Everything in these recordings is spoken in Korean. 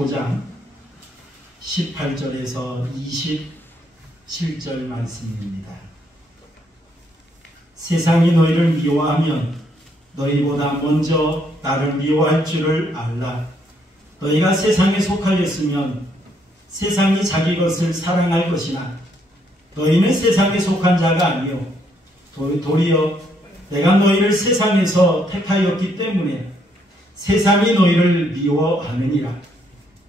5장 18절에서 27절 말씀입니다. 세상이 너희를 미워하면 너희보다 먼저 나를 미워할 줄을 알라. 너희가 세상에 속하였으면 세상이 자기 것을 사랑할 것이나 너희는 세상에 속한 자가 아니요 도리어 내가 너희를 세상에서 택하였기 때문에 세상이 너희를 미워하느니라.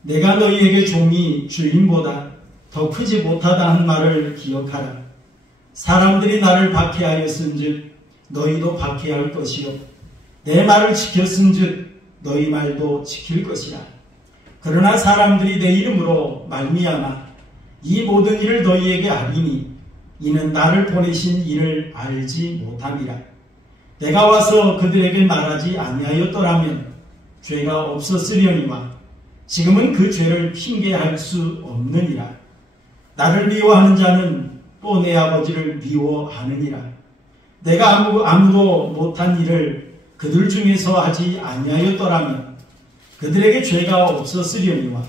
내가 너희에게 종이 주인보다 더 크지 못하다는 말을 기억하라. 사람들이 나를 박해하였은즉 너희도 박해할 것이요 내 말을 지켰은즉 너희 말도 지킬 것이라. 그러나 사람들이 내 이름으로 말미암아 이 모든 일을 너희에게 하리니 이는 나를 보내신 이를 알지 못함이라. 내가 와서 그들에게 말하지 아니하였더라면 죄가 없었으려니와 지금은 그 죄를 핑계할 수 없느니라. 나를 미워하는 자는 또 내 아버지를 미워하느니라. 내가 아무도 못한 일을 그들 중에서 하지 아니하였더라면 그들에게 죄가 없었으려니와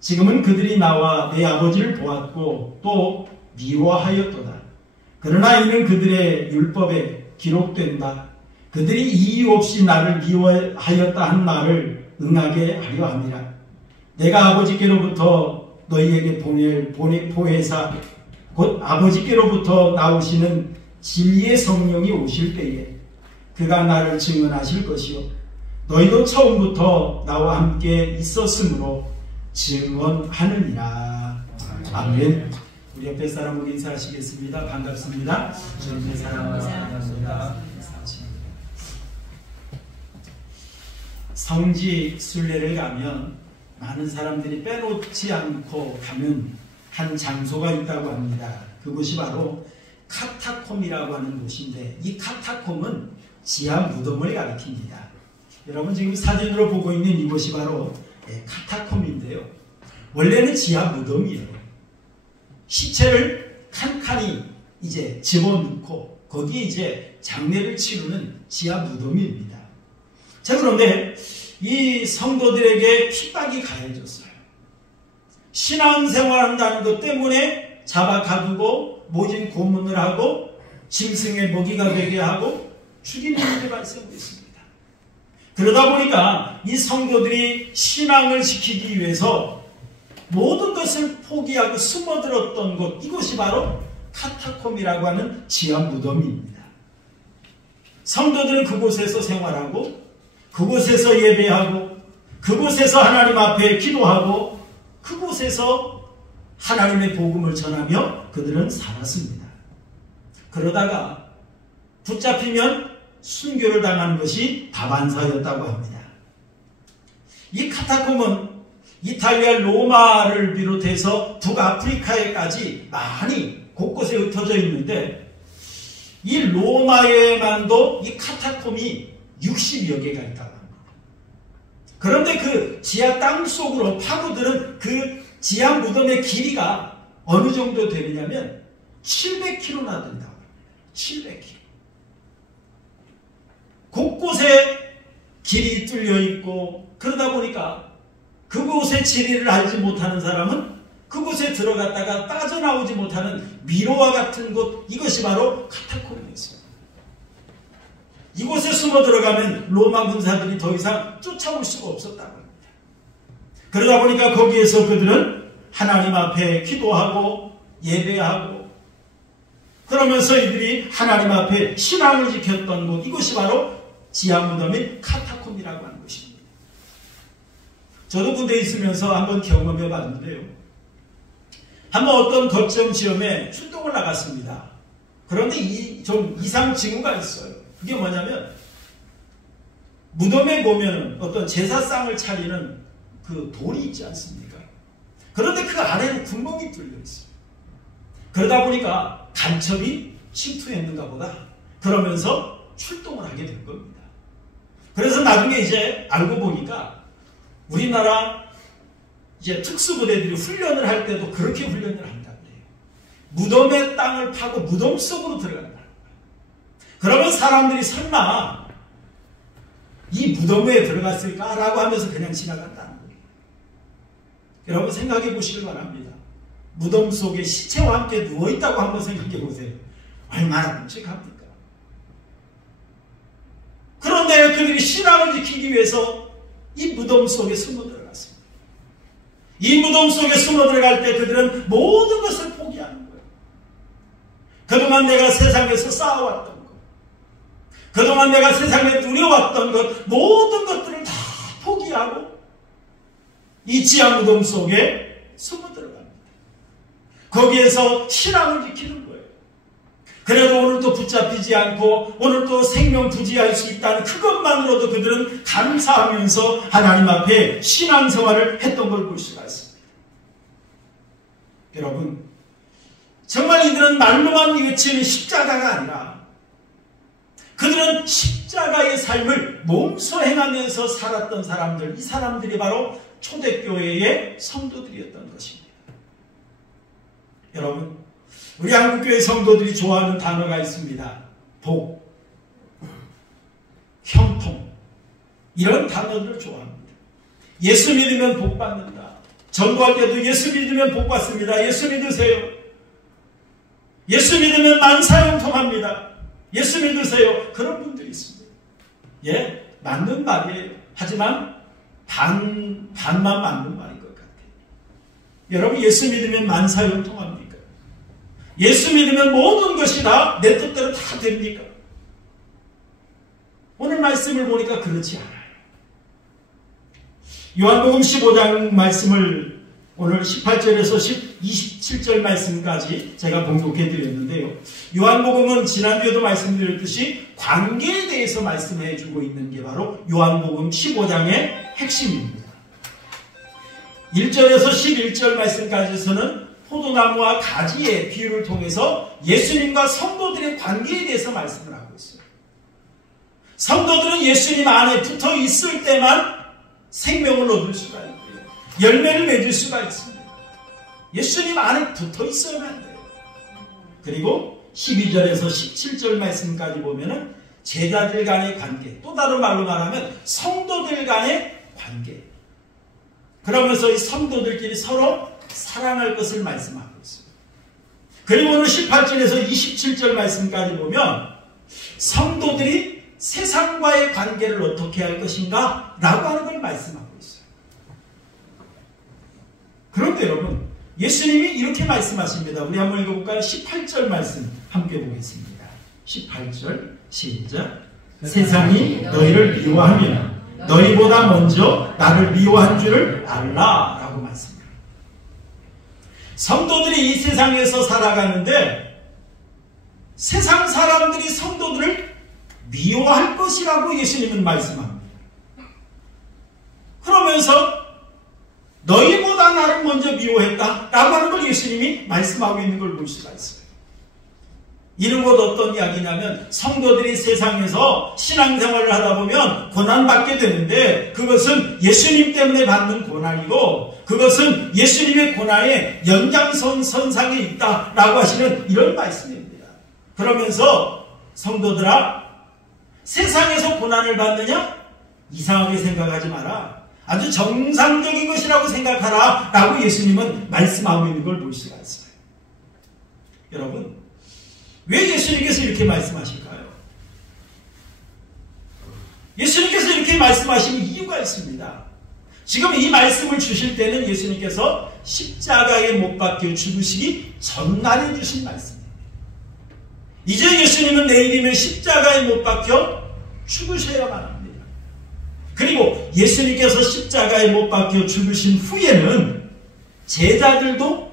지금은 그들이 나와 내 아버지를 보았고 또 미워하였도다. 그러나 이는 그들의 율법에 기록된다. 그들이 이유 없이 나를 미워하였다 한 말을 응하게 하려 함이라. 내가 아버지께로부터 너희에게 보낼 보혜사 곧 아버지께로부터 나오시는 진리의 성령이 오실 때에 그가 나를 증언하실 것이요 너희도 처음부터 나와 함께 있었으므로 증언하느니라. 아멘. 우리 옆에 사람으로 인사하시겠습니다. 반갑습니다. 주님의 사랑과 사랑합니다. 성지 순례를 가면 많은 사람들이 빼놓지 않고 가는 한 장소가 있다고 합니다. 그곳이 바로 카타콤이라고 하는 곳인데 이 카타콤은 지하 무덤을 가리킵니다. 여러분 지금 사진으로 보고 있는 이곳이 바로 카타콤인데요. 원래는 지하 무덤이에요. 시체를 칸칸이 이제 집어넣고 거기에 이제 장례를 치르는 지하 무덤입니다. 자, 그런데 이 성도들에게 핍박이 가해졌어요. 신앙생활 한다는 것 때문에 잡아 가두고 모진 고문을 하고 짐승의 먹이가 되게 하고 죽이는 일이 발생됐습니다. 그러다 보니까 이 성도들이 신앙을 지키기 위해서 모든 것을 포기하고 숨어들었던 곳, 이곳이 바로 카타콤이라고 하는 지하 무덤입니다. 성도들은 그곳에서 생활하고 그곳에서 예배하고 그곳에서 하나님 앞에 기도하고 그곳에서 하나님의 복음을 전하며 그들은 살았습니다. 그러다가 붙잡히면 순교를 당하는 것이 다반사였다고 합니다. 이 카타콤은 이탈리아 로마를 비롯해서 북아프리카에까지 많이 곳곳에 흩어져 있는데 이 로마에만도 이 카타콤이 60여 개가 있다고 합니다. 그런데 그 지하 땅 속으로 파고드는 그 지하 무덤의 길이가 어느 정도 되느냐면 700km나 된다고 합니다. 700km. 곳곳에 길이 뚫려 있고 그러다 보니까 그곳의 지리를 알지 못하는 사람은 그곳에 들어갔다가 빠져나오지 못하는 미로와 같은 곳, 이것이 바로 카타콤이었습니다. 이곳에 숨어 들어가면 로마 군사들이 더 이상 쫓아올 수가 없었다고 합니다. 그러다 보니까 거기에서 그들은 하나님 앞에 기도하고 예배하고 그러면서 이들이 하나님 앞에 신앙을 지켰던 곳, 이것이 바로 지하무덤인 카타콤이라고 하는 것입니다. 저도 군대에 있으면서 한번 경험해 봤는데요. 한번 어떤 거점 지역에 출동을 나갔습니다. 그런데 좀 이상 징후가 있어요. 그게 뭐냐면 무덤에 보면 어떤 제사상을 차리는 그 돌이 있지 않습니까? 그런데 그 안에는 구멍이 뚫려 있어요. 그러다 보니까 간첩이 침투했는가 보다. 그러면서 출동을 하게 된 겁니다. 그래서 나중에 이제 알고 보니까 우리나라 이제 특수부대들이 훈련을 할 때도 그렇게 훈련을 한다고 해요. 무덤의 땅을 파고 무덤 속으로 들어간다. 그러면 사람들이 설마 이 무덤에 들어갔을까라고 하면서 그냥 지나간다는 거예요. 여러분 생각해 보시길 바랍니다. 무덤 속에 시체와 함께 누워있다고 한번 생각해 보세요. 얼마나 끔찍합니까? 그런데 그들이 신앙을 지키기 위해서 이 무덤 속에 숨어 들어갔습니다. 이 무덤 속에 숨어 들어갈 때 그들은 모든 것을 포기하는 거예요. 그동안 내가 세상에서 쌓아왔던 것, 그동안 내가 세상에 누려왔던 것, 모든 것들을 다 포기하고 이 지하 무덤 속에 숨어 들어갑니다. 거기에서 신앙을 지키는 거예요. 그래도 오늘도 붙잡히지 않고 오늘도 생명 부지할 수 있다는 그것만으로도 그들은 감사하면서 하나님 앞에 신앙생활을 했던 걸 볼 수가 있습니다. 여러분, 정말 이들은 말로만 외치는 십자가가 아니라 그들은 십자가의 삶을 몸소 행하면서 살았던 사람들, 이 사람들이 바로 초대교회의 성도들이었던 것입니다. 여러분, 우리 한국교회 성도들이 좋아하는 단어가 있습니다. 복, 형통, 이런 단어들을 좋아합니다. 예수 믿으면 복 받는다. 전도할 때도 예수 믿으면 복 받습니다. 예수 믿으세요. 예수 믿으면 만사형통합니다. 예수 믿으세요. 그런 분들이 있습니다. 예, 맞는 말이에요. 하지만 반만 맞는 말인 것 같아요. 여러분, 예수 믿으면 만사형통합니까? 예수 믿으면 모든 것이 다 내 뜻대로 다 됩니까? 오늘 말씀을 보니까 그렇지 않아요. 요한복음 15장 말씀을 오늘 18절에서 27절 말씀까지 제가 봉독해 드렸는데요. 요한복음은 지난주에도 말씀드렸듯이 관계에 대해서 말씀해 주고 있는 게 바로 요한복음 15장의 핵심입니다. 1절에서 11절 말씀까지에서는 포도나무와 가지의 비유를 통해서 예수님과 성도들의 관계에 대해서 말씀을 하고 있어요. 성도들은 예수님 안에 붙어 있을 때만 생명을 얻을 수가 있고요. 열매를 맺을 수가 있습니다. 예수님 안에 붙어 있어야만 안 돼요. 그리고 12절에서 17절 말씀까지 보면은 제자들 간의 관계, 또 다른 말로 말하면 성도들 간의 관계. 그러면서 이 성도들끼리 서로 사랑할 것을 말씀하고 있습니다. 그리고 오늘 18절에서 27절 말씀까지 보면 성도들이 세상과의 관계를 어떻게 할 것인가 라고 하는 걸 말씀하고 있어요. 그런데 여러분, 예수님이 이렇게 말씀하십니다. 우리 한번 읽어볼까요? 18절 말씀 함께 보겠습니다. 18절 시작. 세상이 너희를 미워하면 너희보다 먼저 나를 미워한 줄을 알라 라고 말씀합니다. 성도들이 이 세상에서 살아가는데 세상 사람들이 성도들을 미워할 것이라고 예수님은 말씀합니다. 그러면서 너희보다 나를 먼저 미워했다 라고 하는 걸 예수님이 말씀하고 있는 걸 볼 수가 있어요. 이런 것 어떤 이야기냐면 성도들이 세상에서 신앙생활을 하다 보면 고난받게 되는데 그것은 예수님 때문에 받는 고난이고 그것은 예수님의 고난의 연장선상에 있다라고 하시는 이런 말씀입니다. 그러면서 성도들아, 세상에서 고난을 받느냐? 이상하게 생각하지 마라. 아주 정상적인 것이라고 생각하라 라고 예수님은 말씀하고 있는 걸 볼 수가 있어요. 여러분, 왜 예수님께서 이렇게 말씀하실까요? 예수님께서 이렇게 말씀하시는 이유가 있습니다. 지금 이 말씀을 주실 때는 예수님께서 십자가에 못 박혀 죽으시기 전날에 주신 말씀입니다. 이제 예수님은 내일이면 십자가에 못 박혀 죽으셔야만 합니다. 그리고 예수님께서 십자가에 못 박혀 죽으신 후에는 제자들도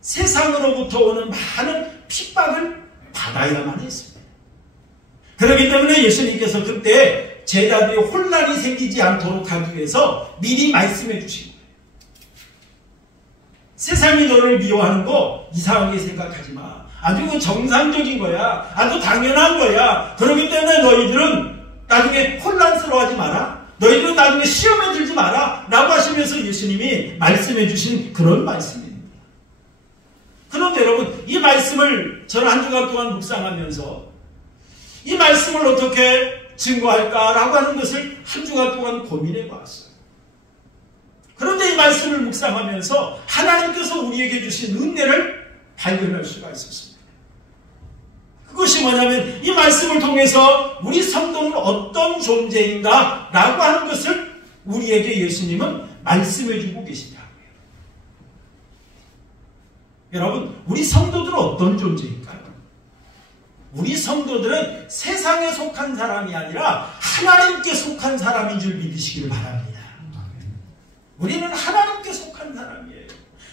세상으로부터 오는 많은 핍박을 받아야만 했습니다. 그렇기 때문에 예수님께서 그때 제자들이 혼란이 생기지 않도록 하기 위해서 미리 말씀해 주신 거예요. 세상이 너를 미워하는 거 이상하게 생각하지 마. 아주 정상적인 거야. 아주 당연한 거야. 그렇기 때문에 너희들은 나중에 혼란스러워하지 마라. 너희들은 나중에 시험에 들지 마라. 라고 하시면서 예수님이 말씀해 주신 그런 말씀입니다. 그런데 여러분, 이 말씀을 저는 한 주간 동안 묵상하면서 이 말씀을 어떻게 증거할까라고 하는 것을 한 주간 동안 고민해 봤어요. 그런데 이 말씀을 말씀을 묵상하면서 하나님께서 우리에게 주신 은혜를 발견할 수가 있었습니다. 그것이 뭐냐면 이 말씀을 통해서 우리 성도는 어떤 존재인가 라고 하는 것을 우리에게 예수님은 말씀해 주고 계시다. 여러분, 우리 성도들은 어떤 존재일까요? 우리 성도들은 세상에 속한 사람이 아니라 하나님께 속한 사람인 줄 믿으시기를 바랍니다. 우리는 하나님께 속한 사람이에요.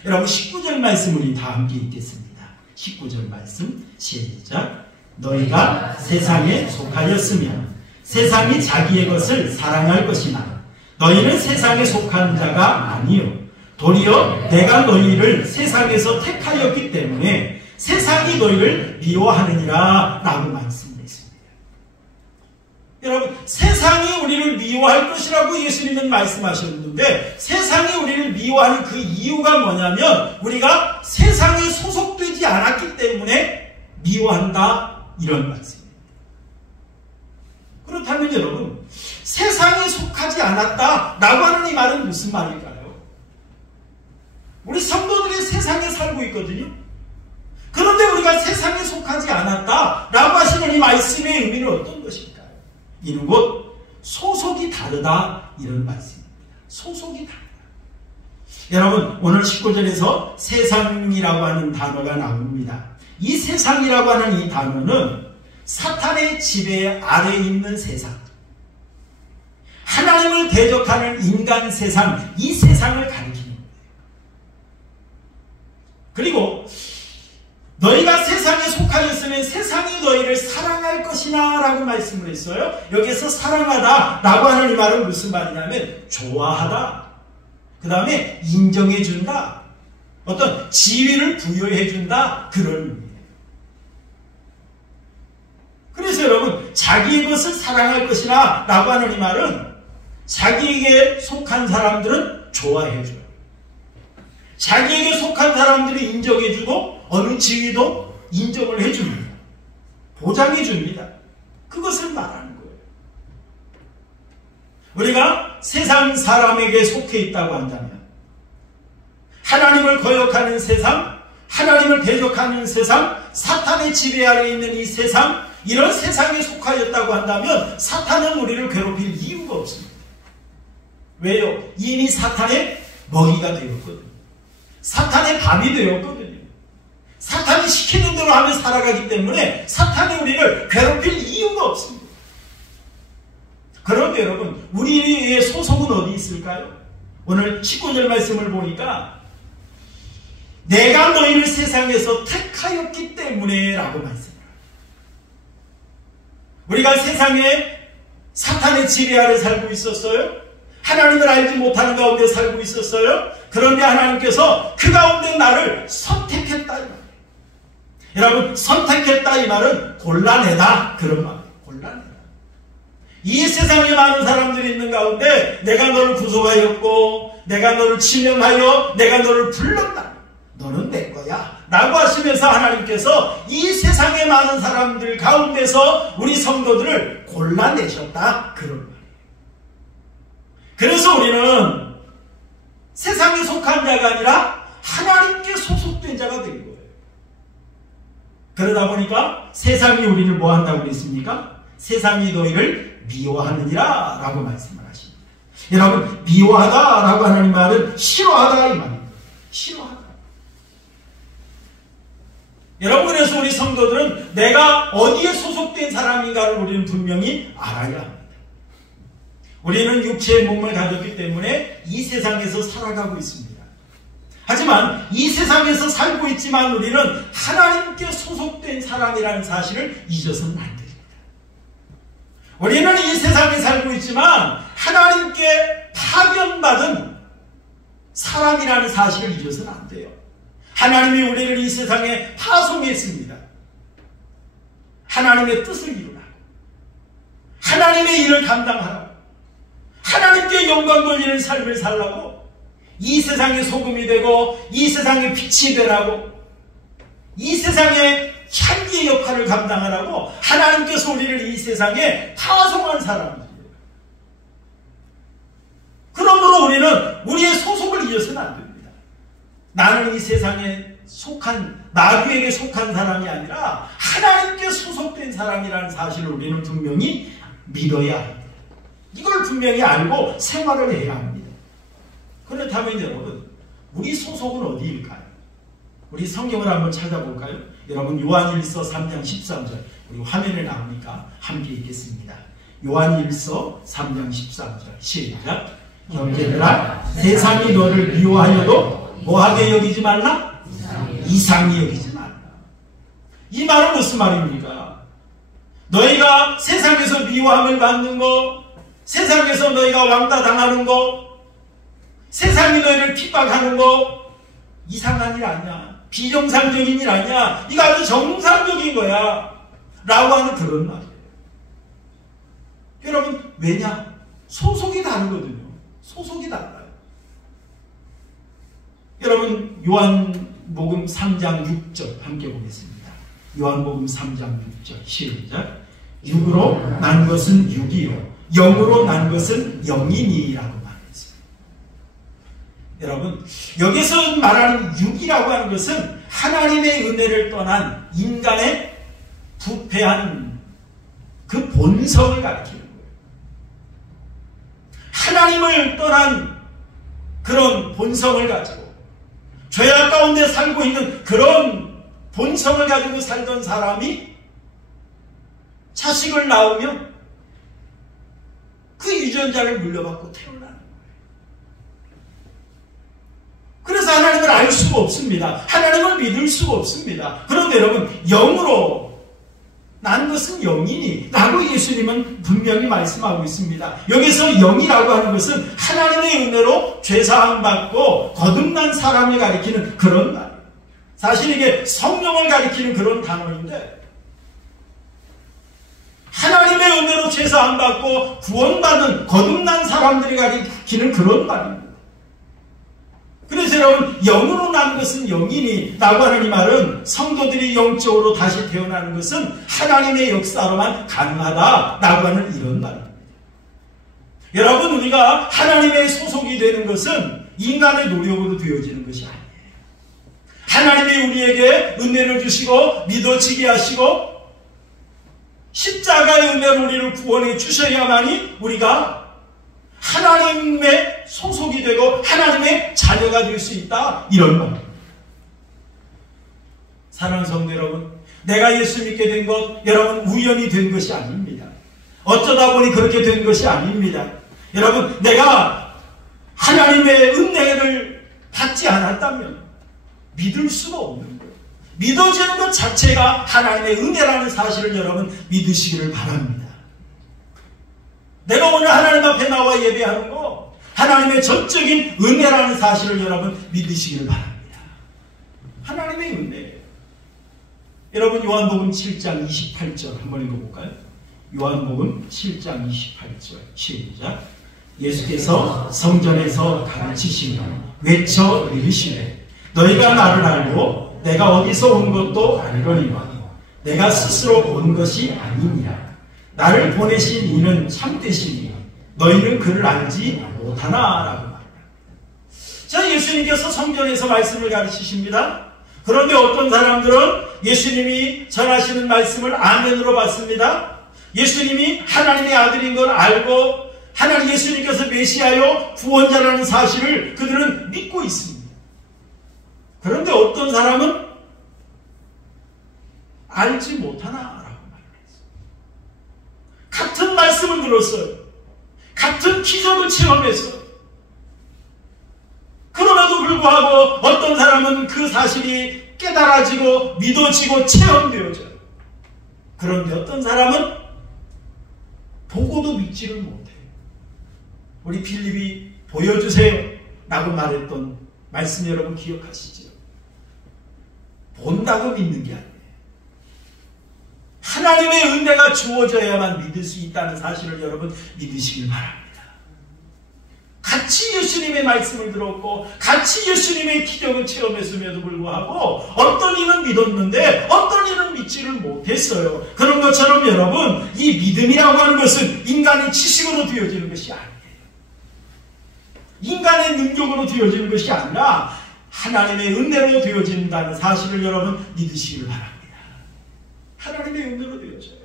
여러분, 19절 말씀 우리 다 함께 읽겠습니다. 19절 말씀 시작. 너희가 세상에 속하였으면 세상이 자기의 것을 사랑할 것이나 너희는 세상에 속한 자가 아니요 도리어 내가 너희를 세상에서 택하였기 때문에 세상이 너희를 미워하느니라 라고 말씀했습니다. 여러분, 세상이 우리를 미워할 것이라고 예수님은 말씀하셨는데 세상이 우리를 미워하는 그 이유가 뭐냐면 우리가 세상에 소속되지 않았기 때문에 미워한다, 이런 말씀입니다. 그렇다면 여러분, 세상에 속하지 않았다 라고 하는 이 말은 무슨 말일까요? 우리 성도들이 세상에 살고 있거든요. 그런데 우리가 세상에 속하지 않았다 라고 하시는 이 말씀의 의미는 어떤 것일까요? 이는 곧 소속이 다르다, 이런 말씀입니다. 소속이 다르다. 여러분, 오늘 19절에서 세상이라고 하는 단어가 나옵니다. 이 세상이라고 하는 이 단어는 사탄의 지배 아래에 있는 세상, 하나님을 대적하는 인간 세상, 이 세상을 가리키는 거예요. 그리고 너희가 세상에 속하였으면 세상이 너희를 사랑할 것이나 라고 말씀을 했어요. 여기서 사랑하다 라고 하는 이 말은 무슨 말이냐면 좋아하다, 그 다음에 인정해준다, 어떤 지위를 부여해준다, 그런 의미예요. 그래서 여러분, 자기의 것을 사랑할 것이나 라고 하는 이 말은 자기에게 속한 사람들은 좋아해줘요. 자기에게 속한 사람들을 인정해주고 어느 지위도 인정을 해줍니다. 보장해줍니다. 그것을 말하는 거예요. 우리가 세상 사람에게 속해 있다고 한다면, 하나님을 거역하는 세상, 하나님을 대적하는 세상, 사탄의 지배 아래에 있는 이 세상, 이런 세상에 속하였다고 한다면 사탄은 우리를 괴롭힐 이유가 없습니다. 왜요? 이미 사탄의 먹이가 되었거든요. 사탄의 밥이 되었거든요. 사탄이 시키는 대로 하며 살아가기 때문에 사탄이 우리를 괴롭힐 이유가 없습니다. 그런데 여러분, 우리의 소속은 어디 있을까요? 오늘 19절 말씀을 보니까 내가 너희를 세상에서 택하였기 때문에 라고 말씀합니다. 우리가 세상에 사탄의 지배 아래 살고 있었어요. 하나님을 알지 못하는 가운데 살고 있었어요. 그런데 하나님께서 그 가운데 나를 선택했다, 이 말이에요. 여러분, 선택했다 이 말은 골라내다, 그런 말이에요. 골라내다. 이 세상에 많은 사람들이 있는 가운데 내가 너를 구속하였고 내가 너를 지명하여 내가 너를 불렀다, 너는 내 거야 라고 하시면서 하나님께서 이 세상에 많은 사람들 가운데서 우리 성도들을 골라내셨다, 그런 말이에요. 그래서 우리는 세상에 속한 자가 아니라 하나님께 소속된 자가 된 거예요. 그러다 보니까 세상이 우리를 뭐 한다고 그랬습니까? 세상이 너희를 미워하느니라 라고 말씀을 하십니다. 여러분, 미워하다 라고 하는 말은 싫어하다 이 말입니다. 싫어하다. 여러분, 그래서 우리 성도들은 내가 어디에 소속된 사람인가를 우리는 분명히 알아야 합니다. 우리는 육체의 몸을 가졌기 때문에 이 세상에서 살아가고 있습니다. 하지만 이 세상에서 살고 있지만 우리는 하나님께 소속된 사람이라는 사실을 잊어서는 안 됩니다. 우리는 이 세상에 살고 있지만 하나님께 파견받은 사람이라는 사실을 잊어서는 안 돼요. 하나님이 우리를 이 세상에 파송했습니다. 하나님의 뜻을 이루라, 하나님의 일을 감당하라, 하나님께 영광 돌리는 삶을 살라고, 이 세상의 소금이 되고 이 세상의 빛이 되라고, 이 세상의 향기의 역할을 감당하라고 하나님께서 우리를 이 세상에 파송한 사람들이에요. 그 그러므로 우리는 우리의 소속을 잊어서는 안 됩니다. 나는 이 세상에 속한, 나귀에게 속한 사람이 아니라 하나님께 소속된 사람이라는 사실을 우리는 분명히 믿어야 합니다. 이걸 분명히 알고 생활을 해야 합니다. 그렇다면 여러분, 우리 소속은 어디일까요? 우리 성경을 한번 찾아볼까요? 여러분, 요한일서 3장 13절, 우리 화면에 나오니까 함께 읽겠습니다. 요한일서 3장 13절 시작. 형제들아, 세상이 너를 미워하여도 뭐하게 여기지 말라? 이상히 여기지 말라. 이 말은 무슨 말입니까? 너희가 세상에서 미워함을 받는 거, 세상에서 너희가 왕따 당하는 거, 세상이 너희를 핍박하는 거 이상한 일 아니야, 비정상적인 일 아니야, 이거 아주 정상적인 거야 라고 하는 그런 말이에요. 여러분, 왜냐? 소속이 다르거든요. 소속이 달라요. 여러분, 요한복음 3장 6절 함께 보겠습니다. 요한복음 3장 6절 시작. 육으로 난 것은 육이요 영으로 난 것은 영이니라고 말했습니다. 여러분, 여기서 말하는 육이라고 하는 것은 하나님의 은혜를 떠난 인간의 부패한 그 본성을 가리키는 거예요. 하나님을 떠난 그런 본성을 가지고 죄악 가운데 살고 있는 그런 본성을 가지고 살던 사람이 자식을 낳으면 그 유전자를 물려받고 태어나는 거예요. 그래서 하나님을 알 수가 없습니다. 하나님을 믿을 수가 없습니다. 그런데 여러분, 영으로 난 것은 영이니 라고 예수님은 분명히 말씀하고 있습니다. 여기서 영이라고 하는 것은 하나님의 은혜로 죄사함 받고 거듭난 사람을 가리키는 그런 말. 사실 이게 성령을 가리키는 그런 단어인데, 하나님의 은혜로 죄사함 받고 구원받은 거듭난 사람들이 가리키는 그런 말입니다. 그래서 여러분, 영으로 난 것은 영이니 라고 하는 이 말은 성도들이 영적으로 다시 태어나는 것은 하나님의 역사로만 가능하다 라고 하는 이런 말입니다. 여러분, 우리가 하나님의 소속이 되는 것은 인간의 노력으로 되어지는 것이 아니에요. 하나님이 우리에게 은혜를 주시고 믿어지게 하시고 십자가의 은혜로 우리를 구원해 주셔야만이 우리가 하나님의 소속이 되고 하나님의 자녀가 될 수 있다, 이런 말입니다. 사랑하는 성도 여러분, 내가 예수 믿게 된 것 여러분 우연히 된 것이 아닙니다. 어쩌다 보니 그렇게 된 것이 아닙니다. 여러분, 내가 하나님의 은혜를 받지 않았다면 믿을 수가 없는 거예요. 믿어지는 것 자체가 하나님의 은혜라는 사실을 여러분 믿으시기를 바랍니다. 내가 오늘 하나님 앞에 나와 예배하는 거 하나님의 전적인 은혜라는 사실을 여러분 믿으시기를 바랍니다. 하나님의 은혜예요. 여러분, 요한복음 7장 28절 한번 읽어볼까요? 요한복음 7장 28절 시작. 예수께서 성전에서 가르치시며 외쳐 이르시되 너희가 나를 알고 내가 어디서 온 것도 알거니와 내가 스스로 온 것이 아니니라. 나를 보내신 이는 참되시니 너희는 그를 알지 못하나 라고 말합니다. 자, 예수님께서 성전에서 말씀을 가르치십니다. 그런데 어떤 사람들은 예수님이 전하시는 말씀을 아멘으로 받습니다. 예수님이 하나님의 아들인 걸 알고 하나님 예수님께서 메시아요 구원자라는 사실을 그들은 믿고 있습니다. 그런데 어떤 사람은 알지 못하나 같은 말씀을 들었어요. 같은 기적을 체험했어요. 그럼에도 불구하고 어떤 사람은 그 사실이 깨달아지고 믿어지고 체험되어져요. 그런데 어떤 사람은 보고도 믿지를 못해요. 우리 필립이 보여주세요 라고 말했던 말씀 여러분 기억하시죠? 본다고 믿는 게 아니에요. 하나님의 은혜가 주어져야만 믿을 수 있다는 사실을 여러분 믿으시길 바랍니다. 같이 예수님의 말씀을 들었고 같이 예수님의 기적을 체험했음에도 불구하고 어떤 이는 믿었는데 어떤 이는 믿지를 못했어요. 그런 것처럼 여러분, 이 믿음이라고 하는 것은 인간의 지식으로 되어지는 것이 아니에요. 인간의 능력으로 되어지는 것이 아니라 하나님의 은혜로 되어진다는 사실을 여러분 믿으시길 바랍니다. 하나님의 은혜로 되어져요.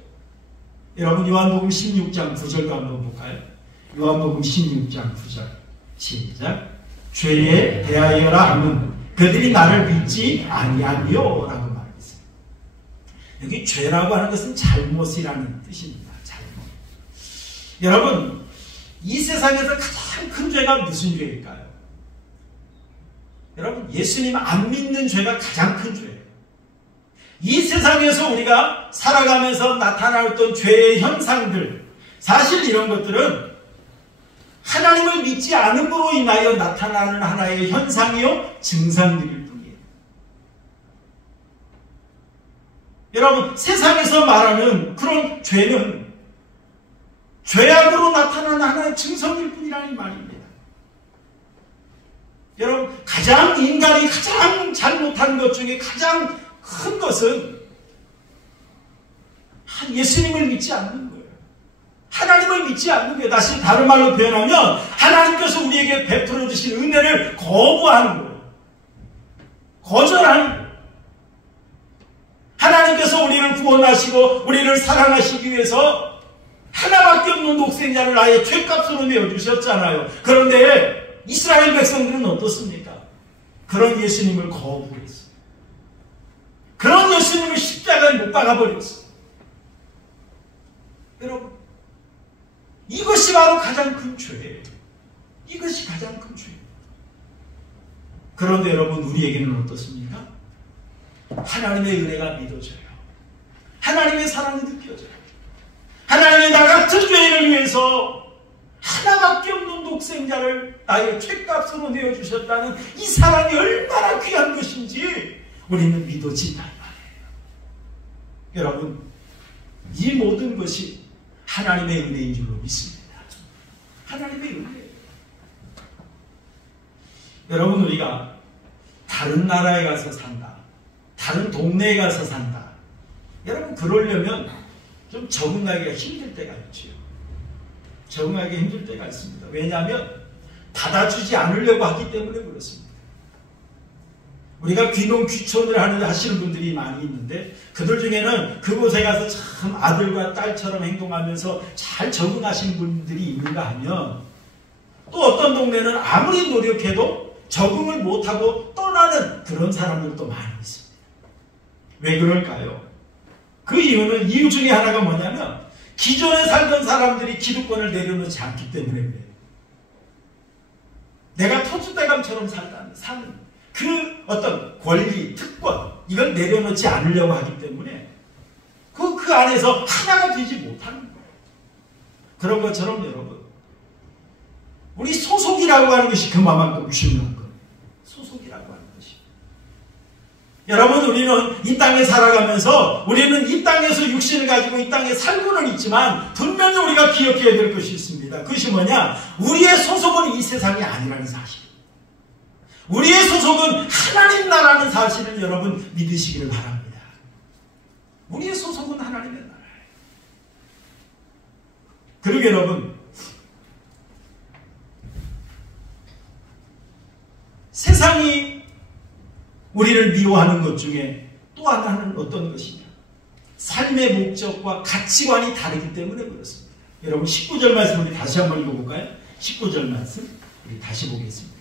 여러분 요한복음 16장 9절도 한번 볼까요? 요한복음 16장 9절 시작. 죄에 대하여라 함은 그들이 나를 믿지 아니하며 라고 말했어요. 여기 죄라고 하는 것은 잘못이라는 뜻입니다. 잘못. 여러분 이 세상에서 가장 큰 죄가 무슨 죄일까요? 여러분 예수님 안 믿는 죄가 가장 큰 죄예요. 이 세상에서 우리가 살아가면서 나타나던 죄의 현상들, 사실 이런 것들은 하나님을 믿지 않음으로 인하여 나타나는 하나의 현상이요 증상들일 뿐이에요. 여러분 세상에서 말하는 그런 죄는 죄악으로 나타나는 하나의 증상일 뿐이라는 말입니다. 여러분 가장 인간이 가장 잘못한 것 중에 가장 큰 것은 예수님을 믿지 않는 거예요. 하나님을 믿지 않는 거예요. 다시 다른 말로 표현하면 하나님께서 우리에게 베풀어 주신 은혜를 거부하는 거예요. 거절하는 거예요. 하나님께서 우리를 구원하시고 우리를 사랑하시기 위해서 하나밖에 없는 독생자를 아예 죄값으로 내어주셨잖아요. 그런데 이스라엘 백성들은 어떻습니까? 그런 예수님을 거부했어요. 그런 예수님을 십자가에 못 박아버렸어요. 여러분 이것이 바로 가장 큰 죄예요. 이것이 가장 큰 죄예요. 그런데 여러분 우리에게는 어떻습니까? 하나님의 은혜가 믿어져요. 하나님의 사랑이 느껴져요. 하나님의 나 같은 죄인을 위해서 하나밖에 없는 독생자를 나의 죄값으로 내어주셨다는 이 사랑이 얼마나 귀한 것인지 우리는 믿어진단 말이에요. 여러분 이 모든 것이 하나님의 은혜인 줄로 믿습니다. 하나님의 은혜예요. 여러분 우리가 다른 나라에 가서 산다, 다른 동네에 가서 산다, 여러분 그러려면 좀 적응하기가 힘들 때가 있죠. 적응하기 힘들 때가 있습니다. 왜냐하면 받아주지 않으려고 하기 때문에 그렇습니다. 우리가 귀농 귀촌을 하시는 분들이 많이 있는데 그들 중에는 그곳에 가서 참 아들과 딸처럼 행동하면서 잘 적응하시는 분들이 있는가 하면 또 어떤 동네는 아무리 노력해도 적응을 못하고 떠나는 그런 사람들도 많이 있습니다. 왜 그럴까요? 그 이유 중에 하나가 뭐냐면 기존에 살던 사람들이 기득권을 내려놓지 않기 때문에 그래요. 내가 터줏대감처럼 사는 그 어떤 권리, 특권 이걸 내려놓지 않으려고 하기 때문에 그 안에서 하나가 되지 못하는 거예요. 그런 것처럼 여러분 우리 소속이라고 하는 것이 그만큼 중요한 거예요. 소속이라고 하는 것이. 여러분 우리는 이 땅에 살아가면서 우리는 이 땅에서 육신을 가지고 이 땅에 살고는 있지만 분명히 우리가 기억해야 될 것이 있습니다. 그것이 뭐냐? 우리의 소속은 이 세상이 아니라는 사실. 우리의 소속은 하나님 나라는 사실을 여러분 믿으시기를 바랍니다. 우리의 소속은 하나님의 나라예요. 그리고 여러분 세상이 우리를 미워하는 것 중에 또 하나는 어떤 것이냐? 삶의 목적과 가치관이 다르기 때문에 그렇습니다. 여러분 19절 말씀 우리 다시 한번 읽어볼까요? 19절 말씀 우리 다시 보겠습니다.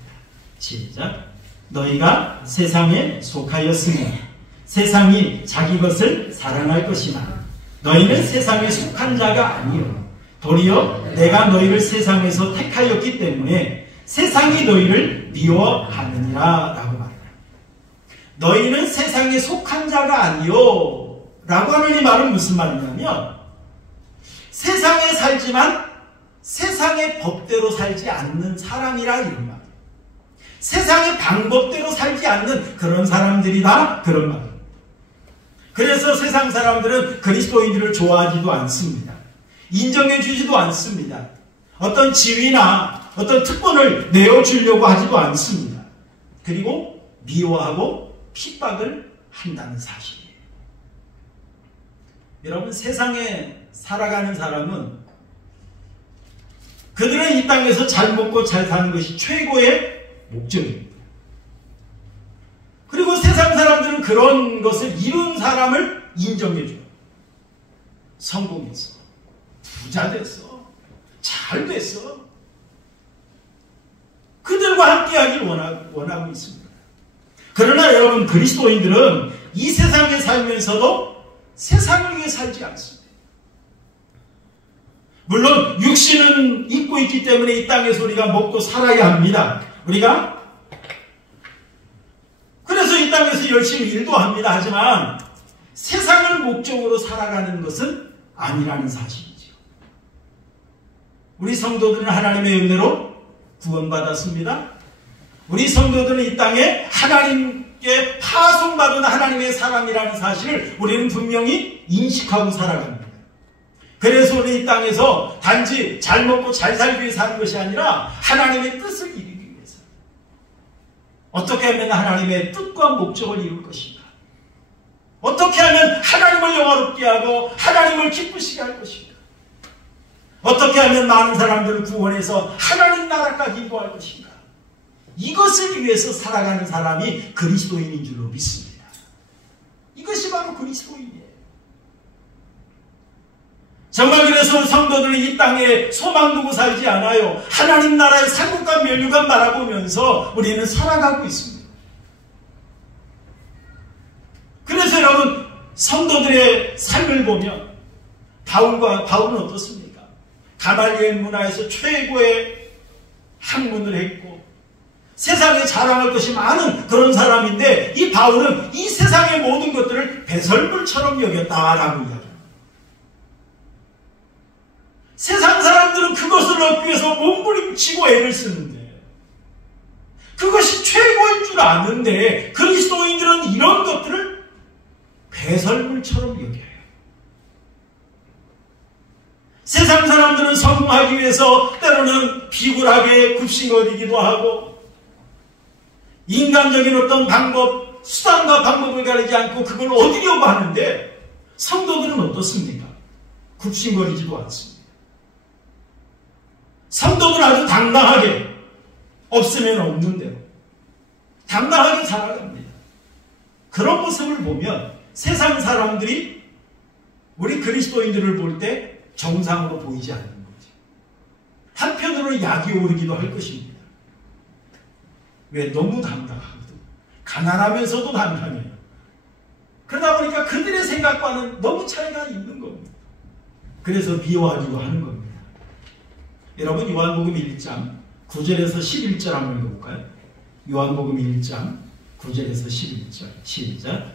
시작. 너희가 세상에 속하였으니 세상이 자기 것을 사랑할 것이나 너희는 세상에 속한 자가 아니요 도리어 내가 너희를 세상에서 택하였기 때문에 세상이 너희를 미워하느니라 라고 말합니다. 너희는 세상에 속한 자가 아니요 라고 하는 이 말은 무슨 말이냐면 세상에 살지만 세상의 법대로 살지 않는 사람이라 이런 말이에요. 세상의 방법대로 살지 않는 그런 사람들이다 그런 말이에요. 그래서 세상 사람들은 그리스도인들을 좋아하지도 않습니다. 인정해 주지도 않습니다. 어떤 지위나 어떤 특권을 내어주려고 하지도 않습니다. 그리고 미워하고 핍박을 한다는 사실이에요. 여러분 세상에 살아가는 사람은 그들은 이 땅에서 잘 먹고 잘 사는 것이 최고의 목적입니다. 그리고 세상 사람들은 그런 것을 이룬 사람을 인정해줘요. 성공했어. 부자 됐어. 잘 됐어. 그들과 함께하길 원하고 있습니다. 그러나 여러분, 그리스도인들은 이 세상에 살면서도 세상을 위해 살지 않습니다. 물론 육신은 있고 있기 때문에 이 땅에서 우리가 먹고 살아야 합니다. 그래서 이 땅에서 열심히 일도 합니다. 하지만 세상을 목적으로 살아가는 것은 아니라는 사실이죠. 우리 성도들은 하나님의 은혜로 구원받았습니다. 우리 성도들은 이 땅에 하나님께 파송받은 하나님의 사람이라는 사실을 우리는 분명히 인식하고 살아갑니다. 그래서 우리 이 땅에서 단지 잘 먹고 잘 살기 위해 사는 것이 아니라 하나님의 뜻을 이루기 위해서. 어떻게 하면 하나님의 뜻과 목적을 이룰 것인가? 어떻게 하면 하나님을 영화롭게 하고 하나님을 기쁘시게 할 것인가? 어떻게 하면 많은 사람들을 구원해서 하나님 나라까지 인도할 것인가? 이것을 위해서 살아가는 사람이 그리스도인인 줄로 믿습니다. 이것이 바로 그리스도인이에요. 정말 그래서 성도들은 이 땅에 소망 두고 살지 않아요. 하나님 나라의 상급과 면류관 바라보면서 우리는 살아가고 있습니다. 그래서 여러분, 성도들의 삶을 보면 바울은 어떻습니까? 가말리엘 문화에서 최고의 학문을 했고 세상에 자랑할 것이 많은 그런 사람인데, 이 바울은 이 세상의 모든 것들을 배설물처럼 여겼다라고 이야기합니다. 세상 사람들은 그것을 얻기 위해서 몸부림치고 애를 쓰는데, 그것이 최고인 줄 아는데 그리스도인들은 이런 것들을 배설물처럼 여겨요. 세상 사람들은 성공하기 위해서 때로는 비굴하게 굽신거리기도 하고 인간적인 어떤 방법, 수단과 방법을 가리지 않고 그걸 얻으려고 하는데, 성도들은 어떻습니까? 굽신거리지도 않습니다. 성도들은 아주 당당하게 없으면 없는 대로 당당하게 살아갑니다. 그런 모습을 보면 세상 사람들이 우리 그리스도인들을 볼 때 정상으로 보이지 않는 거죠. 한편으로는 약이 오르기도 할 것입니다. 왜? 너무 당당하거든. 가난하면서도 당당해요. 그러다 보니까 그들의 생각과는 너무 차이가 있는 겁니다. 그래서 비호하기도 하는 겁니다. 여러분, 요한복음 1장 9절에서 11절 한번 읽어볼까요? 요한복음 1장 9절에서 11절 시작.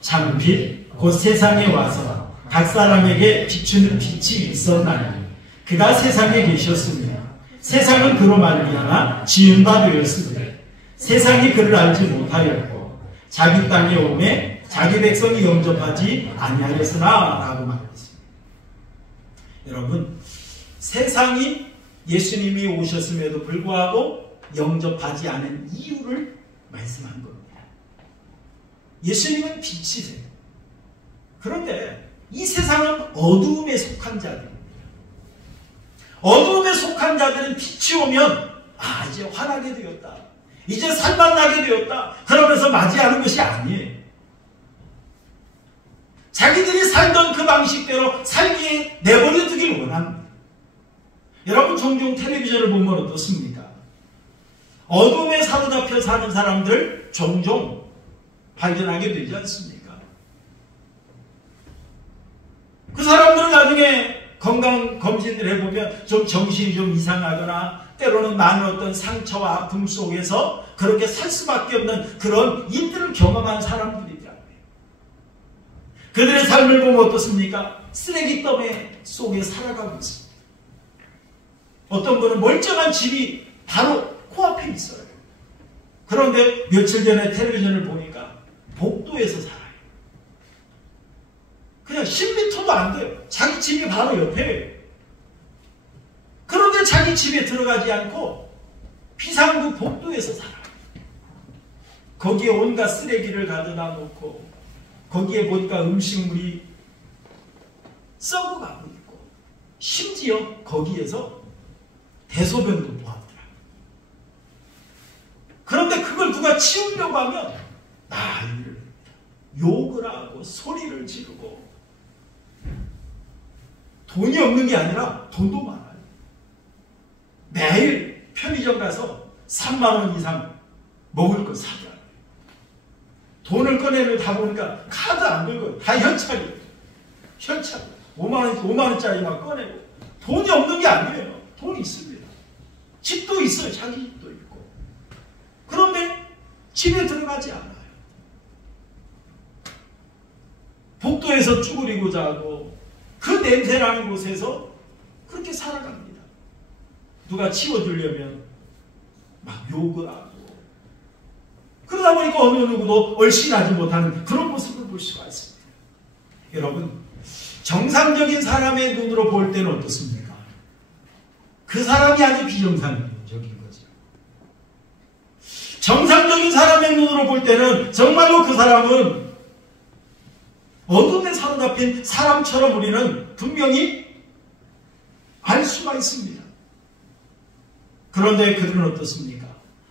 참 빛 곧 세상에 와서 각 사람에게 비추는 빛이 있었나니 그가 세상에 계셨으며 세상은 그로 말미암아 지은 바 되었으되 세상이 그를 알지 못하였고 자기 땅에 오매 자기 백성이 영접하지 아니하였으나 라고 말했습니다. 여러분, 세상이 예수님이 오셨음에도 불구하고 영접하지 않은 이유를 말씀한 겁니다. 예수님은 빛이세요. 그런데 이 세상은 어두움에 속한 자들입니다. 어두움에 속한 자들은 빛이 오면 이제 환하게 되었다, 이제 살만나게 되었다 그러면서 맞이하는 것이 아니에요. 자기들이 살던 그 방식대로 살기에 내버려 두길 원합니다. 여러분, 종종 텔레비전을 보면 어떻습니까? 어둠에 사로잡혀 사는 사람들 종종 발견하게 되지 않습니까? 그 사람들은 나중에 건강검진을 해보면 좀 정신이 좀 이상하거나 때로는 많은 어떤 상처와 아픔 속에서 그렇게 살 수밖에 없는 그런 일들을 경험한 사람들이더라고요. 그들의 삶을 보면 어떻습니까? 쓰레기더미 속에 살아가고 있습니다. 어떤 분은 멀쩡한 집이 바로 코앞에 있어요. 그런데 며칠 전에 텔레비전을 보니까 복도에서 살아요. 그냥 10m도 안 돼요. 자기 집이 바로 옆에요. 그런데 자기 집에 들어가지 않고 비상구 복도에서 살아요. 거기에 온갖 쓰레기를 가져다 놓고 거기에 보니까 음식물이 썩어가고 있고 심지어 거기에서 대소변도 보았더라. 그런데 그걸 누가 치우려고 하면 난리를 욕을 하고 소리를 지르고, 돈이 없는 게 아니라 돈도 많아요. 매일 편의점 가서 3만 원 이상 먹을 거 사더라. 돈을 꺼내면 다 보니까 카드 안 들고 다 현찰이에요. 현찰. 5만 원짜리 막 꺼내고. 돈이 없는 게 아니에요. 돈이 있습니다. 집도 있어요. 자기 집도 있고. 그런데 집에 들어가지 않아요. 복도에서 쭈그리고 자고 그 냄새나는 곳에서 그렇게 살아갑니다. 누가 치워주려면 막 욕을 하고, 그러다 보니까 어느 누구도 얼씬하지 못하는 그런 모습을 볼 수가 있습니다. 여러분, 정상적인 사람의 눈으로 볼 때는 어떻습니까? 그 사람이 아주 비정상적인 거죠. 정상적인 사람의 눈으로 볼 때는 정말로 그 사람은 어둠에 사로잡힌 사람처럼 우리는 분명히 알 수가 있습니다. 그런데 그들은 어떻습니까?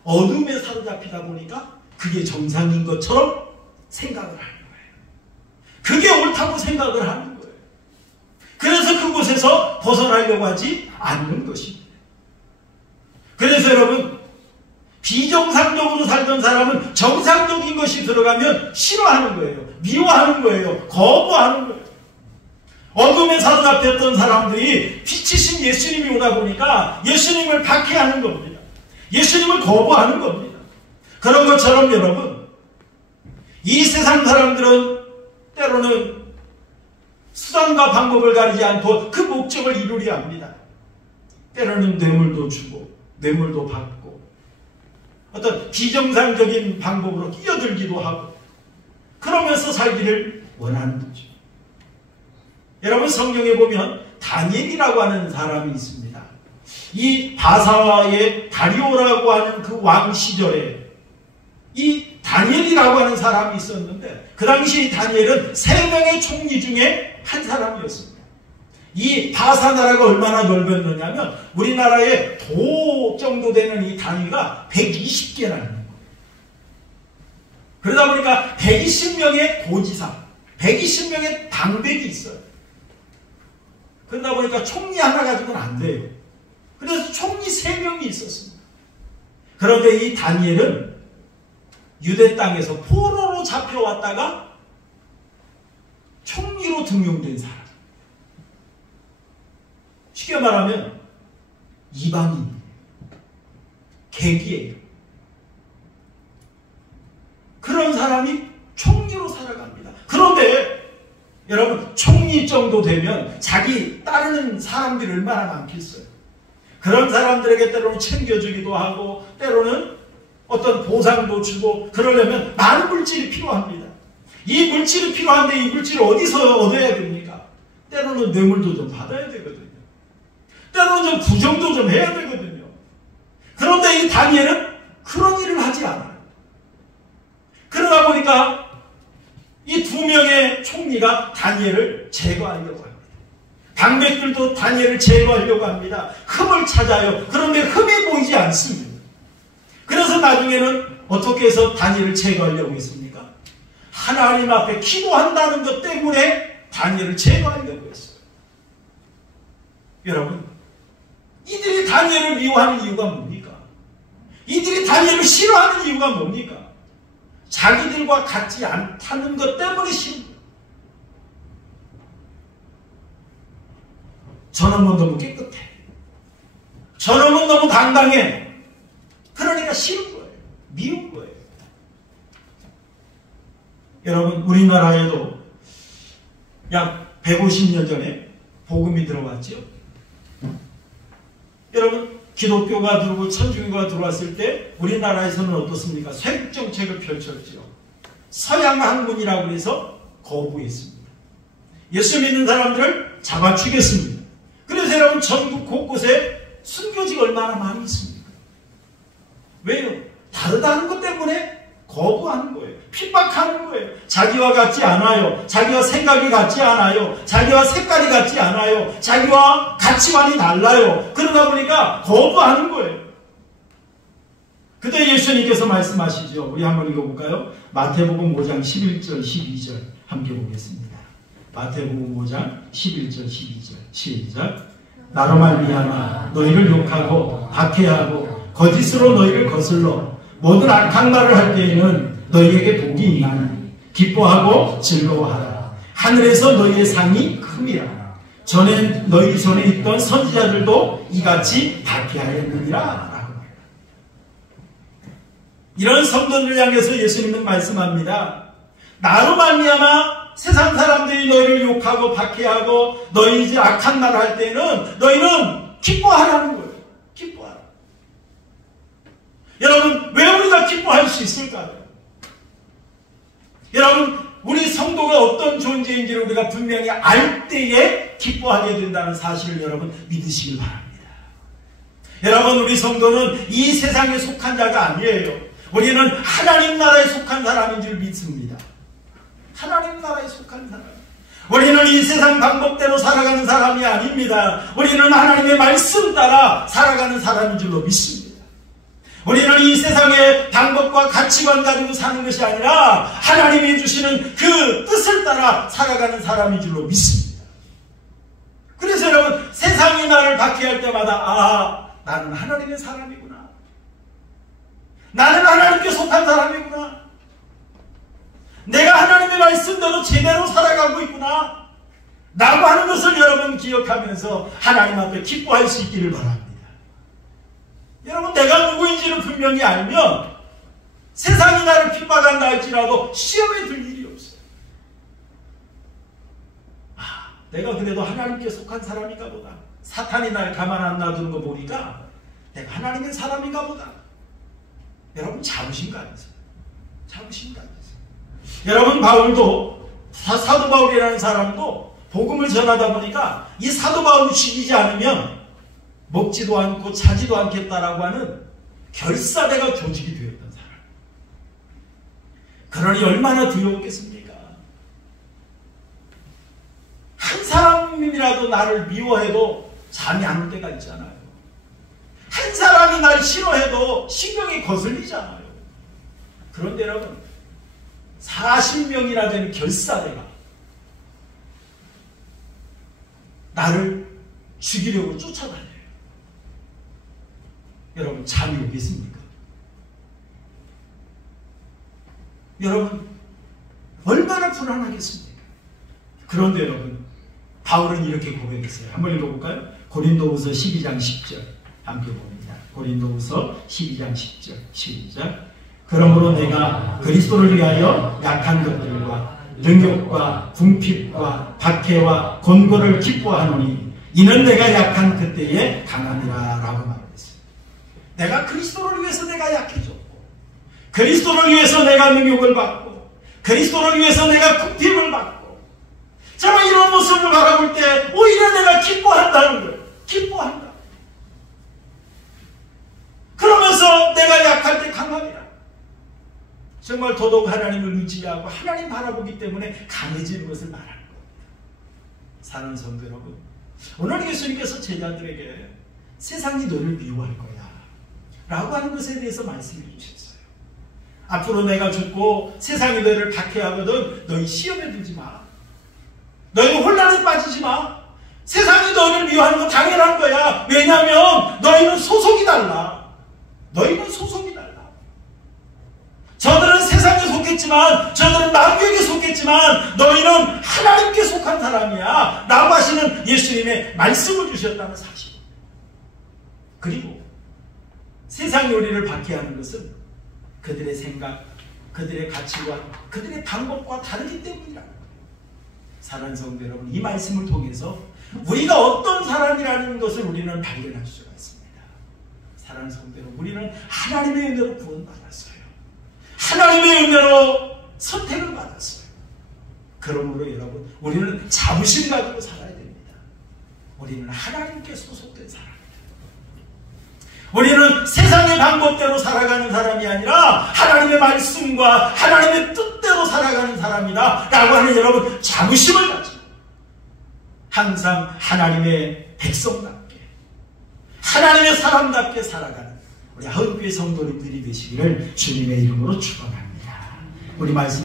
어둠에 사로잡히다 보니까 그게 정상인 것처럼 생각을 하는 거예요. 그게 옳다고 생각을 하는 거예요. 그래서 그곳에서 벗어나려고 하지 않는 것입니다. 그래서 여러분, 비정상적으로 살던 사람은 정상적인 것이 들어가면 싫어하는 거예요. 미워하는 거예요. 거부하는 거예요. 어둠에 사로잡혔던 사람들이 빛이신 예수님이 오다 보니까 예수님을 박해하는 겁니다. 예수님을 거부하는 겁니다. 그런 것처럼 여러분, 이 세상 사람들은 때로는 수단과 방법을 가리지 않고 그 목적을 이루려 합니다. 때로는 뇌물도 주고 뇌물도 받고 어떤 비정상적인 방법으로 끼어들기도 하고 그러면서 살기를 원하는 거죠. 여러분, 성경에 보면 다니엘이라고 하는 사람이 있습니다. 이 바사와의 다리오라고 하는 그 왕 시절에 이 다니엘이라고 하는 사람이 있었는데, 그 당시 다니엘은 3명의 총리 중에 한 사람이었습니다. 이 바사 나라가 얼마나 넓었느냐면 우리나라의 도 정도 되는 이 단위가 120개나 있는 거예요. 그러다 보니까 120명의 도지사, 120명의 당백이 있어요. 그러다 보니까 총리 하나 가지고는 안 돼요. 그래서 총리 3명이 있었습니다. 그런데 이 다니엘은 유대 땅에서 포로로 잡혀왔다가 총리로 등용된 사람. 쉽게 말하면 이방인이에요. 객이에요. 그런 사람이 총리로 살아갑니다. 그런데 여러분, 총리 정도 되면 자기 따르는 사람들이 얼마나 많겠어요. 그런 사람들에게 때로는 챙겨주기도 하고 때로는 어떤 보상도 주고 그러려면 많은 물질이 필요합니다. 이 물질이 필요한데 이 물질을 어디서 얻어야 됩니까? 때로는 뇌물도 좀 받아야 되거든요. 때로는 좀 부정도 좀 해야 되거든요. 그런데 이 다니엘은 그런 일을 하지 않아요. 그러다 보니까 이 2명의 총리가 다니엘을 제거하려고 합니다. 당백들도 다니엘을 제거하려고 합니다. 흠을 찾아요. 그런데 흠이 보이지 않습니다. 그래서 나중에는 어떻게 해서 다니엘을 제거하려고 했습니까? 하나님 앞에 기도한다는 것 때문에 다니엘을 제거하려고 했어요. 여러분, 이들이 다니엘을 미워하는 이유가 뭡니까? 이들이 다니엘을 싫어하는 이유가 뭡니까? 자기들과 같지 않다는 것 때문에 싫은 거예요. 저놈은 너무 깨끗해. 저놈은 너무 당당해. 그러니까 싫은 거예요. 미운 거예요. 여러분, 우리나라에도 약 150년 전에 복음이 들어왔죠. 여러분, 기독교가 들어오고 천주교가 들어왔을 때 우리나라에서는 어떻습니까? 쇄국 정책을 펼쳤죠. 서양 학문이라고 해서 거부했습니다. 예수 믿는 사람들을 잡아 죽였습니다. 그래서 여러분, 전국 곳곳에 순교지가 얼마나 많이 있습니까? 왜요? 다르다는 것 때문에 거부하는 거예요. 핍박하는 거예요. 자기와 같지 않아요. 자기와 생각이 같지 않아요. 자기와 색깔이 같지 않아요. 자기와 가치관이 달라요. 그러다 보니까 거부하는 거예요. 그때 예수님께서 말씀하시죠. 우리 한번 읽어볼까요? 마태복음 5장 11절 12절 함께 보겠습니다. 마태복음 5장 11절 12절 시작. 나로 말미암아 너희를 욕하고 박해하고 거짓으로 너희를 거슬러 모든 악한 말을 할 때에는 너희에게 복이 있나니 기뻐하고 즐거워하라. 하늘에서 너희의 상이 큼이라. 전에 너희 전에 있던 선지자들도 이같이 박해하였느니라 라고 말합니다. 이런 성도들을 향해서 예수님은 말씀합니다. 나로 말미암아 세상 사람들이 너희를 욕하고 박해하고 너희 이제 악한 말을 할 때는 너희는 기뻐하라는 거예요. 기뻐하라. 여러분, 왜 우리가 기뻐할 수 있을까요? 여러분, 우리 성도가 어떤 존재인지를 우리가 분명히 알 때에 기뻐하게 된다는 사실을 여러분 믿으시길 바랍니다. 여러분, 우리 성도는 이 세상에 속한 자가 아니에요. 우리는 하나님 나라에 속한 사람인 줄 믿습니다. 하나님 나라에 속한 사람. 우리는 이 세상 방법대로 살아가는 사람이 아닙니다. 우리는 하나님의 말씀 따라 살아가는 사람인 줄로 믿습니다. 우리는 이 세상의 방법과 가치관 가지고 사는 것이 아니라 하나님이 주시는 그 뜻을 따라 살아가는 사람인 줄로 믿습니다. 그래서 여러분, 세상이 나를 박해할 때마다 나는 하나님의 사람이구나. 나는 하나님께 속한 사람이구나. 내가 하나님의 말씀대로 제대로 살아가고 있구나 라고 하는 것을 여러분 기억하면서 하나님 앞에 기뻐할 수 있기를 바랍니다. 여러분, 내가 누구인지를 분명히 알면 세상이 나를 핍박한다 할지라도 시험에 들 일이 없어요. 내가 그래도 하나님께 속한 사람인가 보다. 사탄이 날 가만 안 놔두는 거 보니까 내가 하나님의 사람인가 보다. 여러분, 자부심가 아니세요? 자부심가 아니세요? 여러분, 바울도, 사도 바울이라는 사람도 복음을 전하다 보니까 이 사도 바울이 죽이지 않으면 먹지도 않고 자지도 않겠다라고 하는 결사대가 조직이 되었던 사람. 그러니 얼마나 두려웠겠습니까? 한 사람이라도 나를 미워해도 잠이 안 올 때가 있잖아요. 한 사람이 날 싫어해도 신경이 거슬리잖아요. 그런데 여러분, 40명이나 되는 결사대가 나를 죽이려고 쫓아다녀요. 여러분, 잠이 오겠습니까? 여러분, 얼마나 불안하겠습니까? 그런데 여러분, 바울은 이렇게 고백했어요. 한번 읽어볼까요? 고린도후서 12장 10절 함께 봅니다. 고린도후서 12장 10절 시작. 그러므로 내가 그리스도를 위하여 약한 것들과 능욕과 궁핍과 박해와 곤고를 기뻐하노니 이는 내가 약한 그때에 강함이라 라고 말했어요. 내가 그리스도를 위해서 내가 약해졌고, 그리스도를 위해서 내가 능욕을 받고, 그리스도를 위해서 내가 궁핍을 받고, 저는 이런 모습을 바라볼 때 오히려 내가 기뻐한다는 거예요. 기뻐한다. 그러면서 내가 약할 때 강함이라. 정말 더더욱 하나님을 의지하고 하나님 바라보기 때문에 강해지는 것을 말하는 겁니다. 사랑하는 성도 여러분, 오늘 예수님께서 제자들에게 세상이 너를 미워할 거야 라고 하는 것에 대해서 말씀해 주셨어요. 앞으로 내가 죽고 세상이 너를 박해하거든 너희 시험에 들지 마. 너희 혼란에 빠지지 마. 세상이 너를 미워하는 건 당연한 거야. 왜냐하면 너희는 소속이 달라. 너희는 소속이 달라. 저들은 세상에 속했지만, 저들은 남에게 속했지만 너희는 하나님께 속한 사람이야 라고 하시는 예수님의 말씀을 주셨다는 사실. 그리고 세상이 우리를 박해하는 것은 그들의 생각, 그들의 가치관, 그들의 방법과 다르기 때문이라는 거예요. 사랑하는 성도 여러분, 이 말씀을 통해서 우리가 어떤 사람이라는 것을 우리는 발견할 수가 있습니다. 사랑하는 성도 여러분, 우리는 하나님의 은혜로 구원받았어요. 하나님의 은혜로 선택을 받았어요. 그러므로 여러분, 우리는 자부심 가지고 살아야 됩니다. 우리는 하나님께 소속된 사람입니다. 우리는 세상의 방법대로 살아가는 사람이 아니라 하나님의 말씀과 하나님의 뜻대로 살아가는 사람이다 라고 하는 여러분 자부심을 가지고 항상 하나님의 백성답게 하나님의 사람답게 살아가는 우리 한국교회 성도님들이 되시기를 주님의 이름으로 축원합니다. 우리 말씀